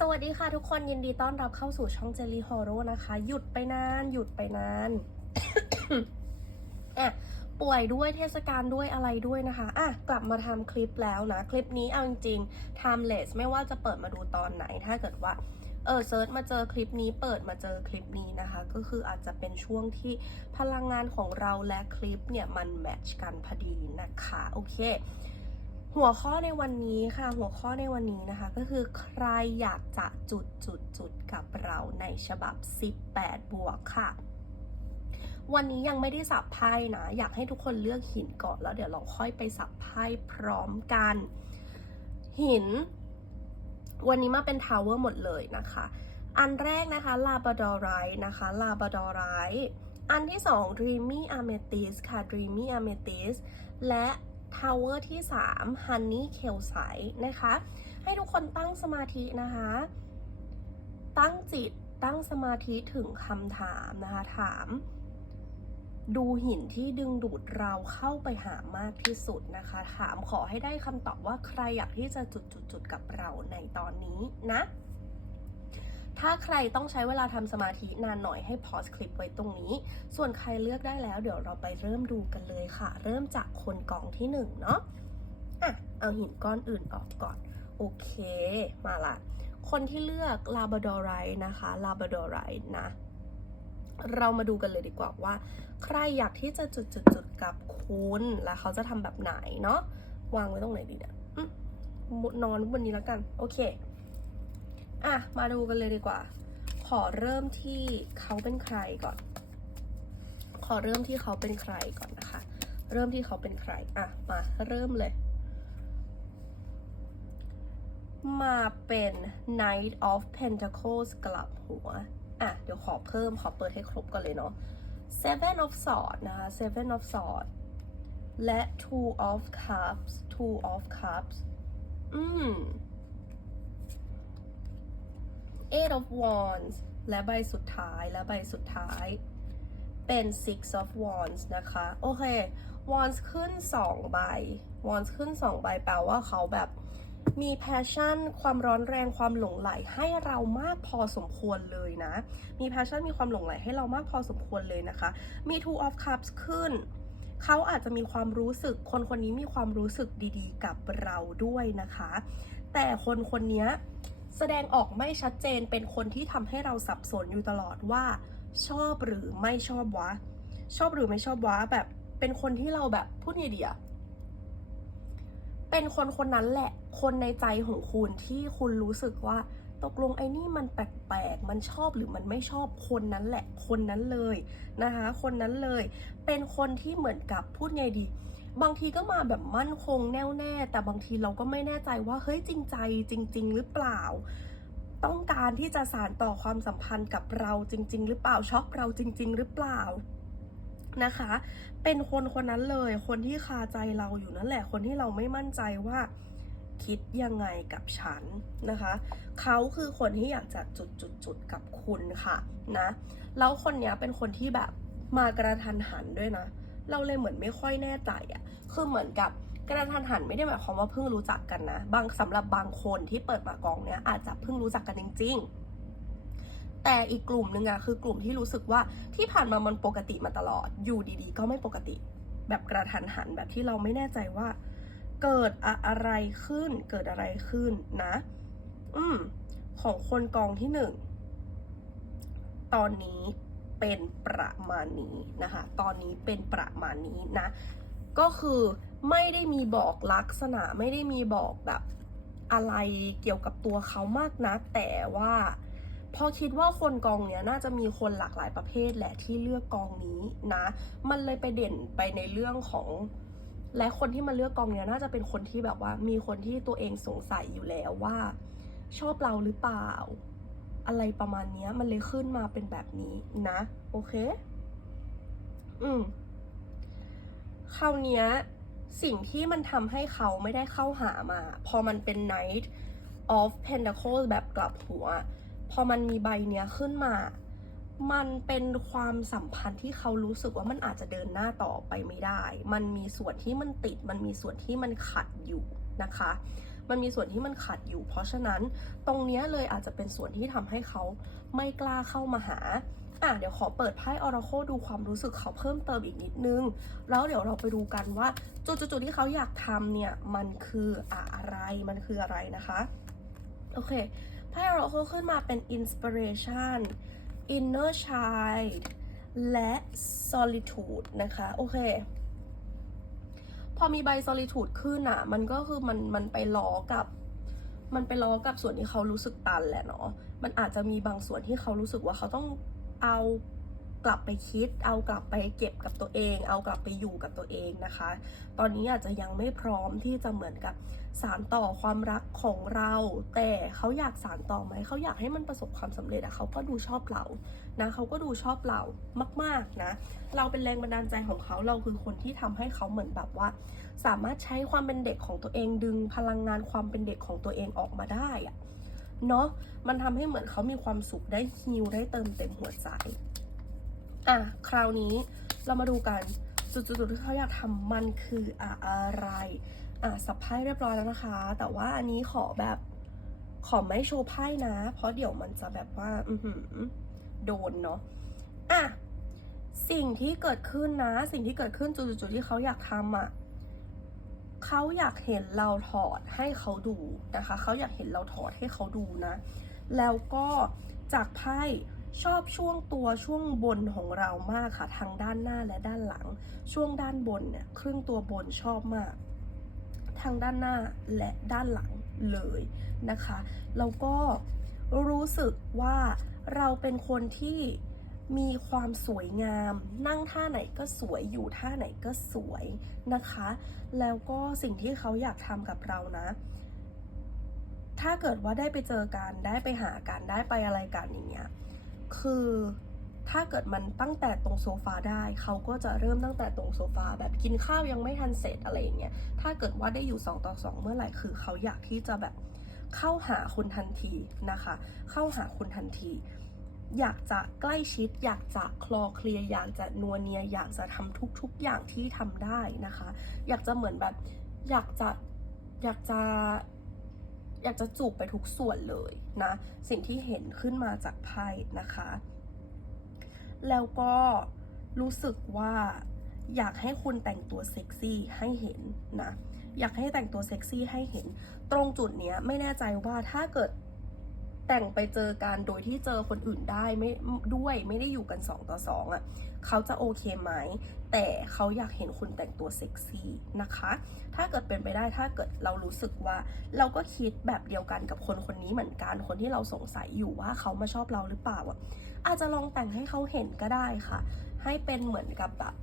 สวัสดีค่ะทุกคนยินดีต้อนรับเข้าสู่ช่องเจลลี่ฮอร์โร่นะคะ หยุดไปนาน หยุดไปนานอะป่วยด้วยเทศกาลด้วยอะไรด้วยนะคะอะกลับมาทำคลิปแล้วนะ คลิปนี้เอาจริงๆ timeless ไม่ว่าจะเปิดมาดูตอนไหน ถ้าเกิดว่า เออเซิร์ชมาเจอคลิปนี้ เปิดมาเจอคลิปนี้นะคะ ก็คืออาจจะเป็นช่วงที่พลังงานของเราและคลิปเนี่ย มันแมทช์กันพอดีนะคะ โอเค หัวข้อในวันนี้ค่ะ หัวข้อในวันนี้นะคะ ก็คือใครอยากจะจุดจุดจุดกับเราในฉบับ 18 บวกค่ะ วันนี้ยังไม่ได้สับไพ่นะ อยากให้ทุกคนเลือกหินก่อนแล้วเดี๋ยวเราค่อยไปสับไพ่พร้อมกัน หิน วันนี้มาเป็นทาวเวอร์หมดเลยนะคะ อันแรกนะคะลาบ a ดอไรนะคะลาบ a ดอไรอันที่สอง Dreamy Amethyst ค่ะ Dreamy Amethyst และ ทาวเวอร์ที่3 Honey k e l s i นะคะ ให้ทุกคนตั้งสมาธินะคะ ตั้งจิตตั้งสมาธิถึงคำถามนะคะ ถาม ดูหินที่ดึงดูดเราเข้าไปหามากที่สุดนะคะ ถามขอให้ได้คำตอบว่าใครอยากที่จะจุดจุดจุดกับเราในตอนนี้นะ ถ้าใครต้องใช้เวลาทำสมาธินานหน่อยให้พอสคลิปไว้ตรงนี้ ส่วนใครเลือกได้แล้วเดี๋ยวเราไปเริ่มดูกันเลยค่ะ เริ่มจากคนกองที่หนึ่งเนาะอะเอาหินก้อนอื่นออกก่อน โอเค มาละ คนที่เลือกลาบดอไรนะคะลาบดอไรนะ เรามาดูกันเลยดีกว่าว่า ใครอยากที่จะจุดจุดจุดกับคุณแล้วเขาจะทำแบบไหนเนาะวางไว้ตรงไหนดีเนี่ยนอนบนนี้แล้วกัน โอเค อะ มาดูกันเลยดีกว่า ขอเริ่มที่เขาเป็นใครก่อน ขอเริ่มที่เขาเป็นใครก่อนนะคะ เริ่มที่เขาเป็นใคร อะ มาเริ่มเลย มาเป็น Knight of Pentacles กลับหัว อะ เดี๋ยวขอเพิ่ม ขอเปิดให้ครบก่อนเลยเนาะ Seven of Swords นะคะ Seven of Swords และ Two of Cups Two of Cups อืม Eight of Wands และใบสุดท้ายและใบสุดท้ายเป็น Six of Wands นะคะ โอเค Wands ขึ้น 2 ใบ Wands ขึ้น 2 ใบแปลว่าเขาแบบมี passion ความร้อนแรงความหลงไหลให้เรามากพอสมควรเลยนะ มี passion มีความหลงไหลให้เรามากพอสมควรเลยนะคะ มี Two of Cups ขึ้น เขาอาจจะมีความรู้สึก คนคนนี้มีความรู้สึกดีๆ กับเราด้วยนะคะ แต่คนคนนี้ แสดงออกไม่ชัดเจนเป็นคนที่ทำให้เราสับสนอยู่ตลอดว่า ชอบหรือไม่ชอบวะ ชอบหรือไม่ชอบวะแบบเป็นคนที่เราแบบพูดไงดีอะเป็นคนคนนั้นแหละ คนในใจของคุณที่คุณรู้สึกว่า ตกลงไอ้นี่มันแปลกๆ มันชอบหรือมันไม่ชอบคนนั้นแหละ คนนั้นเลยนะคะ คนนั้นเลย เป็นคนที่เหมือนกับพูดไงดี บางทีก็มาแบบมั่นคงแน่วแน่ แต่บางทีเราก็ไม่แน่ใจว่าเฮ้ยจริงใจจริง ๆ หรือเปล่า ต้องการที่จะสานต่อความสัมพันธ์กับเราจริง ๆ หรือเปล่าชอบเราจริง ๆ หรือเปล่านะคะ เป็นคนคนนั้นเลย คนที่คาใจเราอยู่นั่นแหละ คนที่เราไม่มั่นใจว่าคิดยังไงกับฉันนะคะ เขาคือคนที่อยากจะจุดจุดจุดกับคุณค่ะนะ แล้วคนนี้เป็นคนที่แบบมากระทันหันด้วยนะ เราเลยเหมือนไม่ค่อยแน่ใจอะ่ะคือเหมือนกับกระทันหันไม่ได้หมายความว่าเพิ่งรู้จักกันนะ บางสำหรับบางคนที่เปิดมากองเนี้ยอาจจะเพิ่งรู้จักกันจริง ๆ แต่อีกกลุ่มหนึ่งอะคือกลุ่มที่รู้สึกว่าที่ผ่านมามันปกติมาตลอด อยู่ดีๆ ก็ไม่ปกติ แบบกระทันหันแบบที่เราไม่แน่ใจว่า เกิดอะไรขึ้น เกิดอะไรขึ้นนะ อืม ของคนกองที่หนึ่ง ตอนนี้ เป็นประมาณนี้นะคะ ตอนนี้เป็นประมาณนี้นะ ก็คือไม่ได้มีบอกลักษณะไม่ได้มีบอกแบบอะไรเกี่ยวกับตัวเขามากนะแต่ว่าพอคิดว่าคนกองเนี้ยน่าจะมีคนหลากหลายประเภทแหละที่เลือกกองนี้นะ มันเลยไปเด่นไปในเรื่องของและคนที่มาเลือกกองเนี้ยน่าจะเป็นคนที่แบบว่ามีคนที่ตัวเองสงสัยอยู่แล้วว่า ชอบเราหรือเปล่า อะไรประมาณนี้มันเลยขึ้นมาเป็นแบบนี้นะ โอเค อืมคราวเนี้ยสิ่งที่มันทำให้เขาไม่ได้เข้าหามา พอมันเป็น Knight of Pentacles แบบกลับหัว พอมันมีใบเนี้ยขึ้นมา มันเป็นความสัมพันธ์ที่เขารู้สึกว่ามันอาจจะเดินหน้าต่อไปไม่ได้ มันมีส่วนที่มันติด มันมีส่วนที่มันขัดอยู่นะคะ มันมีส่วนที่มันขัดอยู่ เพราะฉะนั้นตรงนี้เลยอาจจะเป็นส่วนที่ทำให้เขาไม่กล้าเข้ามาหาอะเดี๋ยวขอเปิดไพ่ออราโคดูความรู้สึกเขาเพิ่มเติมอีกนิดนึง แล้วเดี๋ยวเราไปดูกันว่า จุดๆที่เขาอยากทำเนี่ย มันคืออะไรมันคืออะไรนะคะ โอเคไพ่ออราโคขึ้นมาเป็น inspiration inner child และ solitude นะคะ โอเค อมีใบ solitude ขึ้นอะมันก็คือมันมันไปล้อกับ มันไปล้อกับส่วนที่เขารู้สึกตันแหละเนาะมันอาจจะมีบางส่วนที่เขารู้สึกว่าเขาต้องเอา กลับไปคิด เอากลับไปเก็บกับตัวเอง เอากลับไปอยู่กับตัวเองนะคะ ตอนนี้อาจจะยังไม่พร้อมที่จะเหมือนกับสารต่อความรักของเรา แต่เขาอยากสารต่อไหมเขาอยากให้มันประสบความสำเร็จอะเขาก็ดูชอบเรานะเขาก็ดูชอบเรามาก ๆนะ เราเป็นแรงบันดาลใจของเขาเราคือคนที่ทำให้เขาเหมือนแบบว่า สามารถใช้ความเป็นเด็กของตัวเองดึงพลังงานความเป็นเด็กของตัวเองออกมาได้อะเนาะมันทำให้เหมือนเขามีความสุขได้ฮิวได้เติมเต็มหัวใจ อะคราวนี้เรามาดูกันจุดๆที่เขาอยากทำมันคืออะไร อะสับไพ่เรียบร้อยแล้วนะคะ แต่ว่าอันนี้ขอแบบขอไม่โชว์ไพ่นะ เพราะเดี๋ยวมันจะแบบว่า อืโดนเนาะอะสิ่งที่เกิดขึ้นนะ สิ่งที่เกิดขึ้นจุดๆที่เขาอยากทำอะเขาอยากเห็นเราถอดให้เขาดูนะคะ เขาอยากเห็นเราถอดให้เขาดูนะ แล้วก็จากไพ่ ชอบช่วงตัวช่วงบนของเรามากค่ะทางด้านหน้าและด้านหลัง ช่วงด้านบนเนี่ยครึ่งตัวบนชอบมากทางด้านหน้าและด้านหลังเลยนะคะแล้วก็รู้สึกว่าเราเป็นคนที่มีความสวยงาม นั่งท่าไหนก็สวยอยู่ท่าไหนก็สวยนะคะ แล้วก็สิ่งที่เขาอยากทำกับเรานะ ถ้าเกิดว่าได้ไปเจอกันได้ไปหากันได้ไปอะไรกันอย่างเงี้ย คือถ้าเกิดมันตั้งแต่ตรงโซฟาได้ เขาก็จะเริ่มตั้งแต่ตรงโซฟาแบบกินข้าวยังไม่ทันเสร็จอะไรอย่างเงี้ยถ้าเกิดว่าได้อยู่ 2 ต่อ 2 เมื่อไหร่คือเขาอยากที่จะแบบเข้าหาคุณทันทีนะคะ เข้าหาคุณทันที อยากจะใกล้ชิด อยากจะคลอเคลียอยากจะนัวเนียอยากจะทำทุกๆอย่างที่ทำได้นะคะ อยากจะเหมือนแบบอยากจะอยากจะ อยากจะจูบไปทุกส่วนเลยนะ สิ่งที่เห็นขึ้นมาจากไพ่นะคะ แล้วก็รู้สึกว่าอยากให้คุณแต่งตัวเซ็กซี่ให้เห็นนะ อยากให้แต่งตัวเซ็กซี่ให้เห็น ตรงจุดเนี้ยไม่แน่ใจว่าถ้าเกิด แต่งไปเจอกันโดยที่เจอคนอื่นได้ไม่ด้วยไม่ได้อยู่กัน 2 ต่อ 2อะ่ะเขาจะโอเคไหม แต่เขาอยากเห็นคุณแต่งตัวเซ็กซี่นะคะ ถ้าเกิดเป็นไปได้ถ้าเกิดเรารู้สึกว่า เราก็คิดแบบเดียวกันกับคนคนนี้เหมือนกันคนที่เราสงสัยอยู่ว่าเขามาชอบเราหรือเปล่าอะอาจจะลองแต่งให้เขาเห็นก็ได้ค่ะ ให้เป็นเหมือนกับแบบ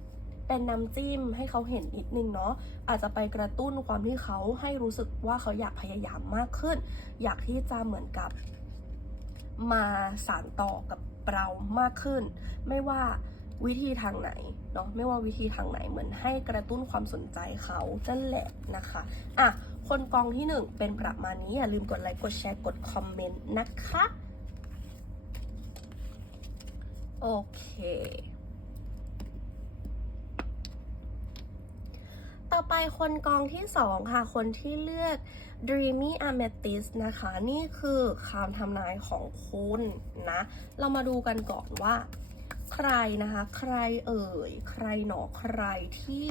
เป็นน้ำจิ้มให้เขาเห็นนิดนึงเนาะอาจจะไปกระตุ้นความที่เขาให้รู้สึกว่าเขาอยากพยายามมากขึ้น อยากที่จะเหมือนกับ มาสานต่อกับเรามากขึ้น ไม่ว่าวิธีทางไหนเนาะไม่ว่าวิธีทางไหนเหมือนให้กระตุ้นความสนใจเขานั่นแหละนะคะอะคนกองที่หนึ่งเป็นประมาณนี้ อย่าลืมกดไลค์กดแชร์กดคอมเมนต์นะคะ โอเค อไปคนกองที่สองค่ะ คนที่เลือก Dreamy Amethyst นะคะ นี่คือคำทำนายของคุณนะ เรามาดูกันก่อนว่า ใครนะคะ ใครเอ่ย ใครหนอใครที่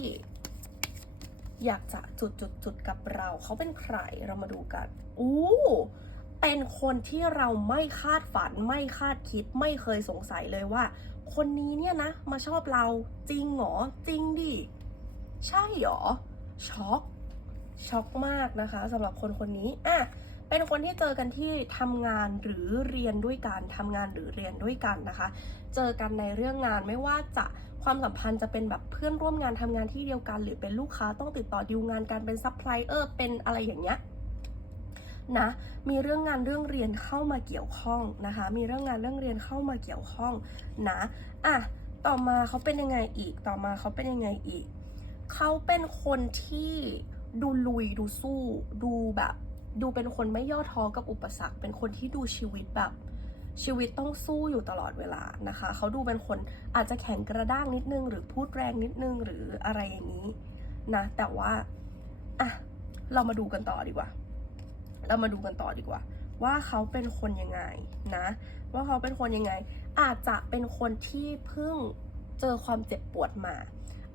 อยากจะจุดจุดจุดกับเรา เขาเป็นใครเรามาดูกัน อู้เป็นคนที่เราไม่คาดฝันไม่คาดคิดไม่เคยสงสัยเลยว่า คนนี้เนี่ยนะ มาชอบเราจริงเหรอจริงดิ ใช่หรอ ช็อก ช็อกมากนะคะสำหรับคนคนนี้ อะ เป็นคนที่เจอกันที่ทำงานหรือเรียนด้วยกันทำงานหรือเรียนด้วยกันนะคะ เจอกันในเรื่องงานไม่ว่าจะความสัมพันธ์จะเป็นแบบเพื่อนร่วมงานทำงานที่เดียวกัน หรือเป็นลูกค้าต้องติดต่อดีลงานการเป็นซัพพลายเออร์เป็นอะไรอย่างเงี้ยนะมีเรื่องงานเรื่องเรียนเข้ามาเกี่ยวข้องนะคะ มีเรื่องงานเรื่องเรียนเข้ามาเกี่ยวข้องนะอะต่อมาเขาเป็นยังไงอีก ต่อมาเขาเป็นยังไงอีก เขาเป็นคนที่ดูลุยดูสู้ ดูแบบ ดูเป็นคนไม่ย่อท้อกับอุปสรรค เป็นคนที่ดูชีวิตแบบ ชีวิตต้องสู้อยู่ตลอดเวลานะคะ เขาดูเป็นคนอาจจะแข็งกระด้างนิดนึง หรือพูดแรงนิดนึงหรืออะไรอย่างนี้นะแต่ว่าอะเรามาดูกันต่อดีกว่า เรามาดูกันต่อดีกว่า ว่าเขาเป็นคนยังไงนะ ว่าเขาเป็นคนยังไง อาจจะเป็นคนที่เพิ่งเจอความเจ็บปวดมา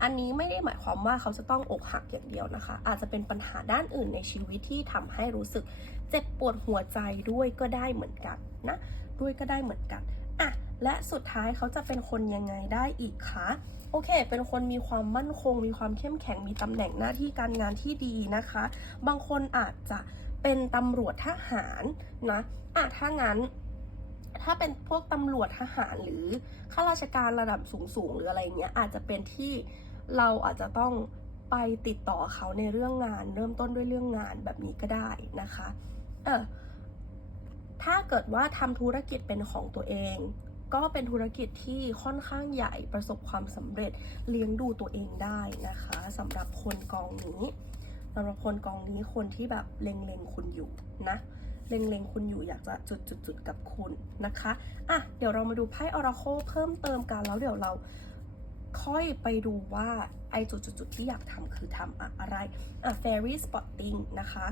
อันนี้ไม่ได้หมายความว่าเขาจะต้องอกหักอย่างเดียวนะคะ อาจจะเป็นปัญหาด้านอื่นในชีวิตที่ทำให้รู้สึกเจ็บปวดหัวใจด้วยก็ได้เหมือนกันนะด้วยก็ได้เหมือนกันอะและสุดท้ายเขาจะเป็นคนยังไงได้อีกคะโอเค เป็นคนมีความมั่นคง มีความเข้มแข็ง มีตำแหน่งหน้าที่การงานที่ดีนะคะ บางคนอาจจะเป็นตำรวจทหารนะอะถ้างั้น ถ้าเป็นพวกตำรวจทหารหรือข้าราชการระดับสูงๆหรืออะไรเงี้ย อาจจะเป็นที่ เราอาจจะต้องไปติดต่อเขาในเรื่องงาน เริ่มต้นด้วยเรื่องงานแบบนี้ก็ได้นะคะเออถ้าเกิดว่าทำธุรกิจเป็นของตัวเอง ก็เป็นธุรกิจที่ค่อนข้างใหญ่ประสบความสำเร็จเลี้ยงดูตัวเองได้นะคะสำหรับคนกองนี้สำหรับคนกองนี้คนที่แบบเล็งๆคุณอยู่นะเล็งๆ คุณอยู่อยากจะจุดๆๆกับคุณนะคะ อะ เดี๋ยวเรามาดูไพ่ออราโคเพิ่มเติมกันแล้วเดี๋ยวเรา ค่อยไปดูว่าไอจุดๆที่อยากทำคือทำอะไรอะ fairy spotting นะคะ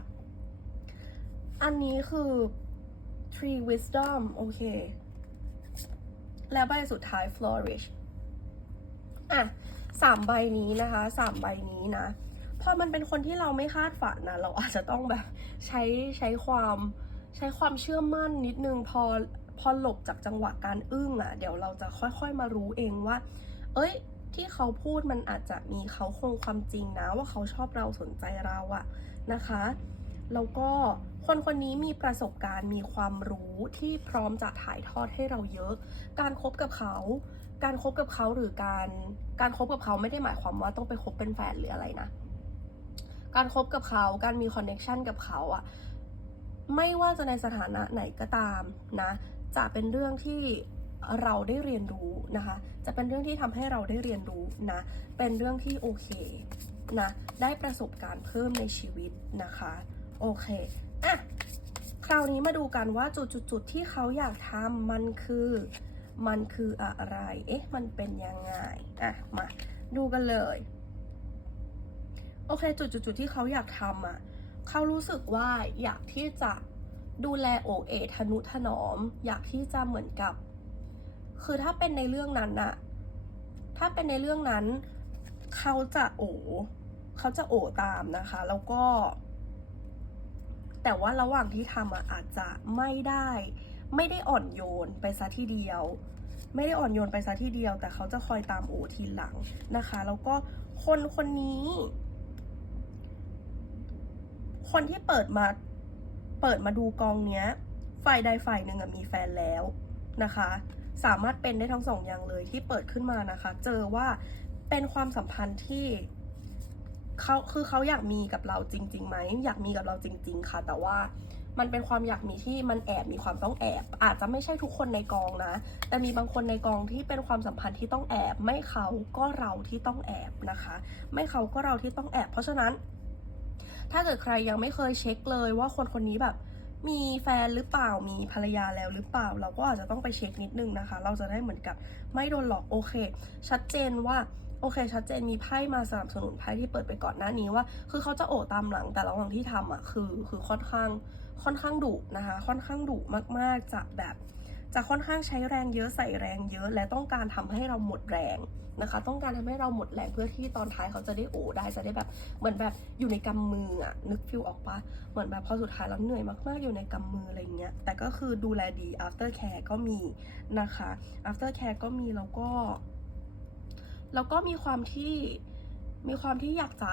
อันนี้คือ tree wisdom โอเค และใบสุดท้าย flourish อะสามใบนี้นะคะสามใบนี้นะ พอมันเป็นคนที่เราไม่คาดฝันนะ เราอาจจะต้องแบบใช้ใช้ความใช้ความเชื่อมั่นนิดนึงพอพอหลบจากจังหวะการอึ้งอะ่ะ เดี๋ยวเราจะค่อยๆมารู้เองว่า เอ้ย ที่เขาพูดมันอาจจะมีเขาคงความจริงนะว่าเขาชอบเราสนใจเราอะนะคะ แล้วก็คนคนนี้มีประสบการณ์มีความรู้ที่พร้อมจะถ่ายทอดให้เราเยอะ การคบกับเขา การคบกับเขาหรือการการคบกับเขาไม่ได้หมายความว่าต้องไปคบเป็นแฟนหรืออะไรนะ การคบกับเขาการมีคอนเน็ชันกับเขาอะไม่ว่าจะในสถานะไหนก็ตามนะ จะเป็นเรื่องที่ เราได้เรียนรู้นะคะ จะเป็นเรื่องที่ทำให้เราได้เรียนรู้นะ เป็นเรื่องที่โอเคนะ ได้ประสบการณ์เพิ่มในชีวิตนะคะ โอเค อะ คราวนี้มาดูกันว่าจุดๆที่เขาอยากทำมันคือ มันคืออะไร เอ๊ะ มันเป็นยังไง อะ มาดูกันเลย โอเค จุดๆๆที่เขาอยากทำอะ เขารู้สึกว่าอยากที่จะดูแลโอเอทนุถนอม อยากที่จะเหมือนกับ คือถ้าเป็นในเรื่องนั้นน่ะถ้าเป็นในเรื่องนั้น เขาจะโอเขาจะโอตามนะคะ แล้วก็ แต่ว่าระหว่างที่ทำอะอาจจะไม่ได้ ไม่ได้อ่อนโยนไปซะทีเดียว ไม่ได้อ่อนโยนไปซะทีเดียว แต่เขาจะคอยตามโอทีหลังนะคะ แล้วก็คนคนนี้ คนที่เปิดมาเปิดมาดูกองเนี้ย ฝ่ายใดฝ่ายหนึ่งอะมีแฟนแล้วนะคะ สามารถเป็นได้ทั้งสองอย่างเลยที่เปิดขึ้นมานะคะ เจอว่าเป็นความสัมพันธ์ที่เขาคือเขาอยากมีกับเราจริงๆไหมอยากมีกับเราจริง ๆ ค่ะ แต่ว่ามันเป็นความอยากมีที่มันแอบมีความต้องแอบ อาจจะไม่ใช่ทุกคนในกองนะ แต่มีบางคนในกองที่เป็นความสัมพันธ์ที่ต้องแอบ ไม่เขาก็เราที่ต้องแอบนะคะ ไม่เขาก็เราที่ต้องแอบ เพราะฉะนั้น ถ้าเกิดใครยังไม่เคยเช็คเลยว่าคนคนนี้แบบ มีแฟนหรือเปล่ามีภรรยาแล้วหรือเปล่า เราก็อาจจะต้องไปเช็คนิดนึงนะคะ เราจะได้เหมือนกับไม่โดนหลอกโอเค ชัดเจนว่าโอเค ชัดเจนมีไพ่มาสนับสนุนไพ่ที่เปิดไปก่อนหน้านี้ว่า คือเขาจะโอบตามหลังแต่ระหว่างที่ทำอะคือคือค่อนข้างค่อนข้างดุนะคะ ค่อนข้างดุมากๆจะแบบ จะค่อนข้างใช้แรงเยอะใส่แรงเยอะ และต้องการทำให้เราหมดแรงนะคะ ต้องการทำให้เราหมดแรงเพื่อที่ตอนท้ายเขาจะได้โอ้ได้จะได้แบบเหมือนแบบอยู่ในกำมืออะนึกฟิลออกปะเหมือนแบบพอสุดท้ายแล้วเหนื่อยมากๆอยู่ในกำมืออะไรเงี้ยแต่ก็คือดูแลดี after care ก็มีนะคะ after care ก็มีแล้วก็ แล้วก็มีความที่มีความที่อยากจะ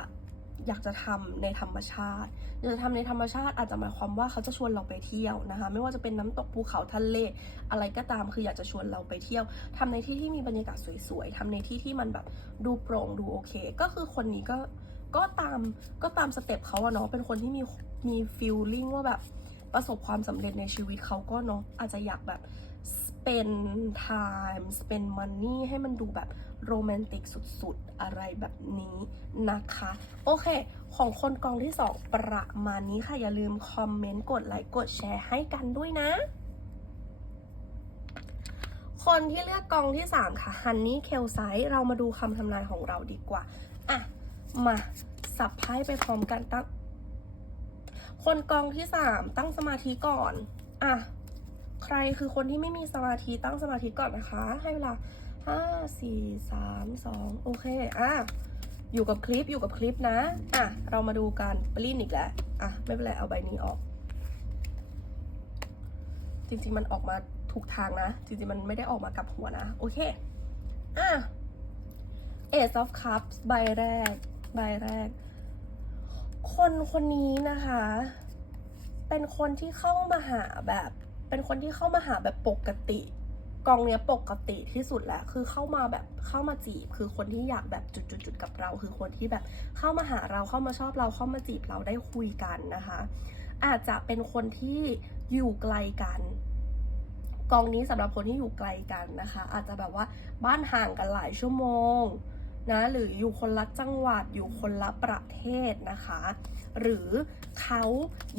อยากจะทำในธรรมชาติ อยากจะทำในธรรมชาติอาจจะหมายความว่าเขาจะชวนเราไปเที่ยวนะคะ ไม่ว่าจะเป็นน้ำตกภูเขาทะเล อะไรก็ตามคืออยากจะชวนเราไปเที่ยวทำในที่ที่มีบรรยากาศสวยๆทำในที่ที่มันแบบดูโปร่งดูโอเค ก็คือคนนี้ก็ก็ตามก็ตามสเต็ปเขาอะเนาะเป็นคนที่มีมีฟีลลิ่งว่าแบบประสบความสำเร็จในชีวิตเขาก็เนาะอาจจะอยากแบบ spend time spend money ให้มันดูแบบโรแมนติกสุดๆ อะไรแบบนี้นะคะ โอเค ของคนกองที่ 2 ประมาณนี้ค่ะ อย่าลืมคอมเมนต์ กดไลค์ กดแชร์ให้กันด้วยนะ คนที่เลือกกองที่ 3 ค่ะฮันนี่เคลไซเรามาดูคำทำนายของเราดีกว่า อะ มาสับไพ่ไปพร้อมกันตั้ง คนกองที่สามตั้งสมาธิก่อน อะ ใครคือคนที่ไม่มีสมาธิตั้งสมาธิก่อนนะคะ ให้เวลาห้าสี่สามสองโอเค อะ อยู่กับคลิปอยู่กับคลิปนะ อะ เรามาดูกันปลิ้นอีกแล้ว อะ ไม่เป็นไร เอาใบนี้ออก จริง ๆ มันออกมาถูกทางนะ จริง ๆ มันไม่ได้ออกมากับหัวนะ โอเค อะ Ace of Cups ใบแรก ใบแรก คนคนนี้นะคะ เป็นคนที่เข้ามาหาแบบ เป็นคนที่เข้ามาหาแบบปกติ กองเนี้ยปกติที่สุดแหละ คือเข้ามาแบบเข้ามาจีบ คือคนที่อยากแบบจุดๆๆกับเรา คือคนที่แบบเข้ามาหาเราเข้ามาชอบเราเข้ามาจีบเราได้คุยกันนะคะ อาจจะเป็นคนที่อยู่ไกลกันกองนี้สำหรับคนที่อยู่ไกลกันนะคะ อาจจะแบบว่าบ้านห่างกันหลายชั่วโมง นะหรืออยู่คนละจังหวัดอยู่คนละประเทศนะคะ หรือเขา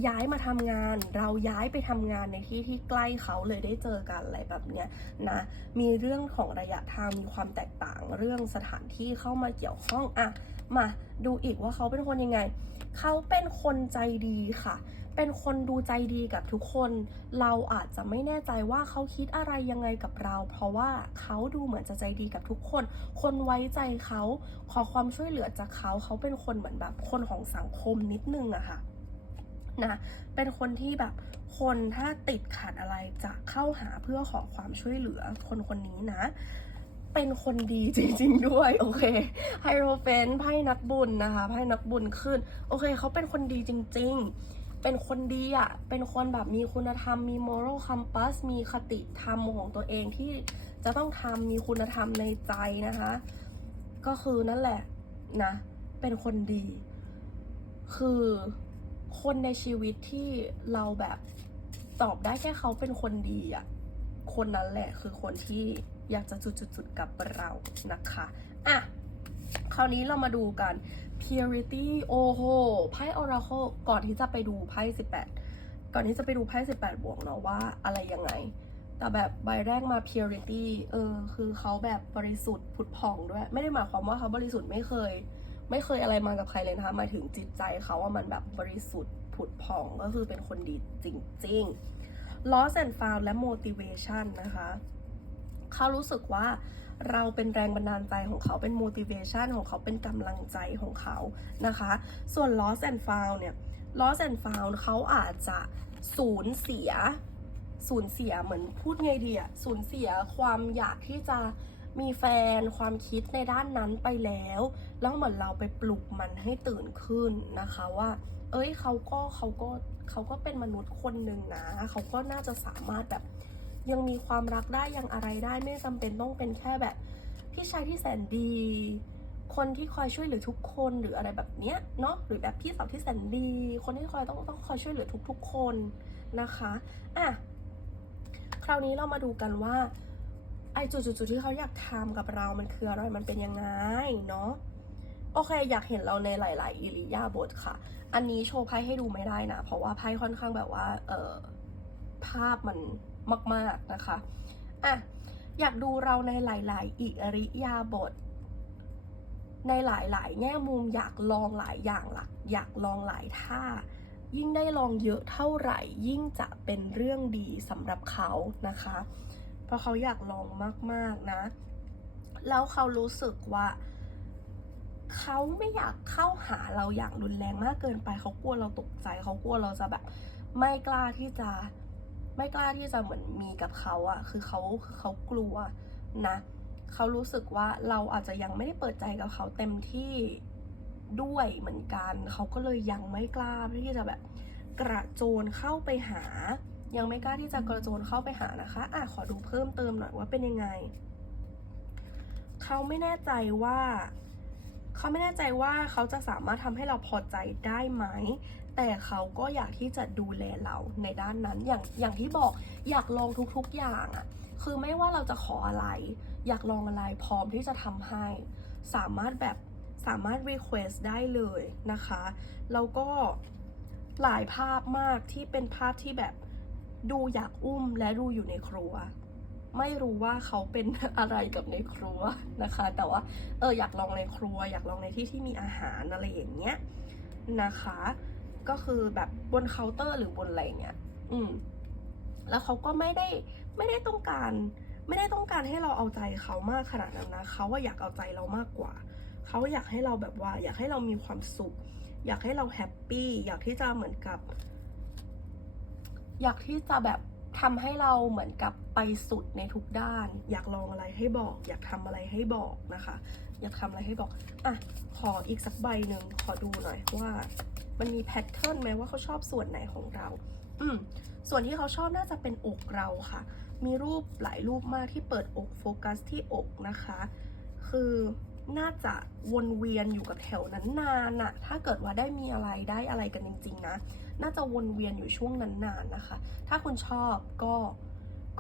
ย้ายมาทำงาน เราย้ายไปทำงานในที่ที่ใกล้เขาเลยได้เจอกันอะไรแบบเนี้ยนะมีเรื่องของระยะทางมีความแตกต่างเรื่องสถานที่เข้ามาเกี่ยวข้องอะมาดูอีกว่าเขาเป็นคนยังไง เขาเป็นคนใจดีค่ะ เป็นคนดูใจดีกับทุกคน เราอาจจะไม่แน่ใจว่าเขาคิดอะไรยังไงกับเรา เพราะว่าเขาดูเหมือนจะใจดีกับทุกคน คนไว้ใจเขาขอความช่วยเหลือจากเขาเขาเป็นคนเหมือนแบบคนของสังคมนิดนึงอะค่ะนะเป็นคนที่แบบคนถ้าติดขัดอะไรจะเข้าหาเพื่อขอความช่วยเหลือคนคนนี้นะ เป็นคนดีจริง ๆ ด้วย โอเคไฮโรเฟนไพ่นักบุญนะคะไพ่นักบุญขึ้น โอเค เขาเป็นคนดีจริง ๆ เป็นคนดีอะ่ะ เป็นคนแบบมีคุณธรรม มี moral compass มีคติธรรมของตัวเองที่จะต้องทำมีคุณธรรมในใจนะคะ ก็คือนั่นแหละนะ เป็นคนดี คือคนในชีวิตที่เราแบบตอบได้แค่เขาเป็นคนดีอะ่ะ คนนั้นแหละคือคนที่อยากจะจุดๆกับเรานะคะ อะ คราวนี้เรามาดูกัน purity โอ้โหไพ่ oracle ก่อนที่จะไปดูไพ่18 ก่อนที่จะไปดูไพ่18 บวกเนาะว่าอะไรยังไง แต่แบบใบแรกมา purity เออ คือเขาแบบบริสุทธิ์ผุดผ่องด้วย ไม่ได้หมายความว่าเขาบริสุทธิ์ไม่เคย ไม่เคยอะไรมากับใครเลยนะคะหมายถึงจิตใจเขาว่ามันแบบบริสุทธิ์ผุดผ่องก็คือเป็นคนดีจริงๆ loss and found และ motivation นะคะ เขารู้สึกว่า เราเป็นแรงบันดาลใจของเขาเป็น motivation ของเขาเป็นกำลังใจของเขานะคะ ส่วน loss and found เนี่ย loss and found เขาอาจจะสูญเสีย สูญเสียเหมือนพูดไงดีอะสูญเสียความอยากที่จะมีแฟนความคิดในด้านนั้นไปแล้ว แล้วเหมือนเราไปปลุกมันให้ตื่นขึ้นนะคะว่า เอ้ยเขาก็เขาก็เขาก็เป็นมนุษย์คนหนึ่งนะ เขาก็น่าจะสามารถแบบ ยังมีความรักได้ยังอะไรได้ไม่จำเป็นต้องเป็นแค่แบบ พี่ชายที่แสนดี คนที่คอยช่วยเหลือทุกคนหรืออะไรแบบเนี้ยเนาะหรือแบบพี่สาวที่แสนดี คนที่คอยต้องต้องคอยช่วยเหลือทุกๆคนนะคะอะคราวนี้เรามาดูกันว่าไอ้จุดๆที่เขาอยากทำกับเรามันคืออะไรมันเป็นยังไงเนาะโอเค อยากเห็นเราในหลาย ๆ อิริยาบถค่ะ อันนี้โชว์ไพ่ให้ดูไม่ได้นะ เพราะว่าไพ่ค่อนข้างแบบว่า เออภาพมัน มาก ๆ นะคะ อะ อยากดูเราในหลาย ๆ อิริยาบถในหลาย ๆ แง่มุมอยากลองหลายอย่างหละอยากลองหลายท่า ยิ่งได้ลองเยอะเท่าไหร่ ยิ่งจะเป็นเรื่องดีสำหรับเขานะคะ เพราะเขาอยากลองมาก ๆ นะ แล้วเขารู้สึกว่าเขาไม่อยากเข้าหาเราอย่างรุนแรงมากเกินไป เขากลัวเราตกใจ เขากลัวเราจะแบบ ไม่กล้าที่จะ ไม่กล้าที่จะเหมือนมีกับเขาอะคือเขาคือเขากลัวนะเขารู้สึกว่าเราอาจจะยังไม่ได้เปิดใจกับเขาเต็มที่ด้วยเหมือนกัน เขาก็เลยยังไม่กล้าที่จะแบบกระโจนเข้าไปหา ยังไม่กล้าที่จะกระโจนเข้าไปหานะคะอะขอดูเพิ่มเติมหน่อยว่าเป็นยังไง เขาไม่แน่ใจว่า เขาไม่แน่ใจว่าเขาจะสามารถทำให้เราพอใจได้ไหม แต่เขาก็อยากที่จะดูแลเราในด้านนั้น อย่างอย่างที่บอกอยากลองทุกๆอย่างอะคือไม่ว่าเราจะขออะไร อยากลองอะไรพร้อมที่จะทำให้ สามารถแบบสามารถ request ได้เลยนะคะ แล้วก็หลายภาพมากที่เป็นภาพที่แบบดูอยากอุ้มและดูอยู่ในครัว ไม่รู้ว่าเขาเป็นอะไรกับในครัวนะคะ แต่ว่าเอออยากลองในครัว อยากลองในที่ที่มีอาหารอะไรอย่างเงี้ยนะคะ ก็คือแบบบนเคาน์เตอร์หรือบนอะไรเงี้ย อืม แล้วเขาก็ไม่ได้ไม่ได้ต้องการ ไม่ได้ต้องการให้เราเอาใจเขามากขนาดนั้นนะเขาว่าอยากเอาใจเรามากกว่า เขาอยากให้เราแบบว่า อยากให้เรามีความสุข อยากให้เราแฮปปี้ อยากที่จะเหมือนกับ อยากที่จะแบบทำให้เราเหมือนกับไปสุดในทุกด้าน อยากลองอะไรให้บอก อยากทำอะไรให้บอกนะคะ อยากทำอะไรให้บอก อะ ขออีกสักใบหนึ่งขอดูหน่อยว่า มันมีแพทเทิร์นไหมว่าเขาชอบส่วนไหนของเรา อืมส่วนที่เขาชอบน่าจะเป็นอกเราค่ะ มีรูปหลายรูปมากที่เปิดอกโฟกัสที่อกนะคะ คือน่าจะวนเวียนอยู่กับแถวนั้นนานอะถ้าเกิดว่าได้มีอะไรได้อะไรกันจริง ๆ นะ น่าจะวนเวียนอยู่ช่วงนั้นนานนะคะ ถ้าคุณชอบก็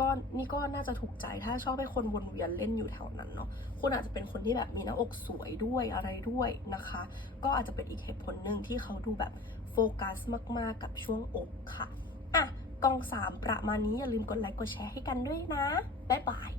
ก็นี่ก็น่าจะถูกใจถ้าชอบให้คนวนเวียนเล่นอยู่แถวนั้นเนาะคุณอาจจะเป็นคนที่แบบมีหน้าอกสวยด้วยอะไรด้วยนะคะ ก็อาจจะเป็นอีกเหตุผลหนึ่งที่เขาดูแบบโฟกัสมากๆกับช่วงอกค่ะอะกองสามประมาณนี้อย่าลืมกดไลค์กดแชร์ให้กันด้วยนะ บ๊ายบาย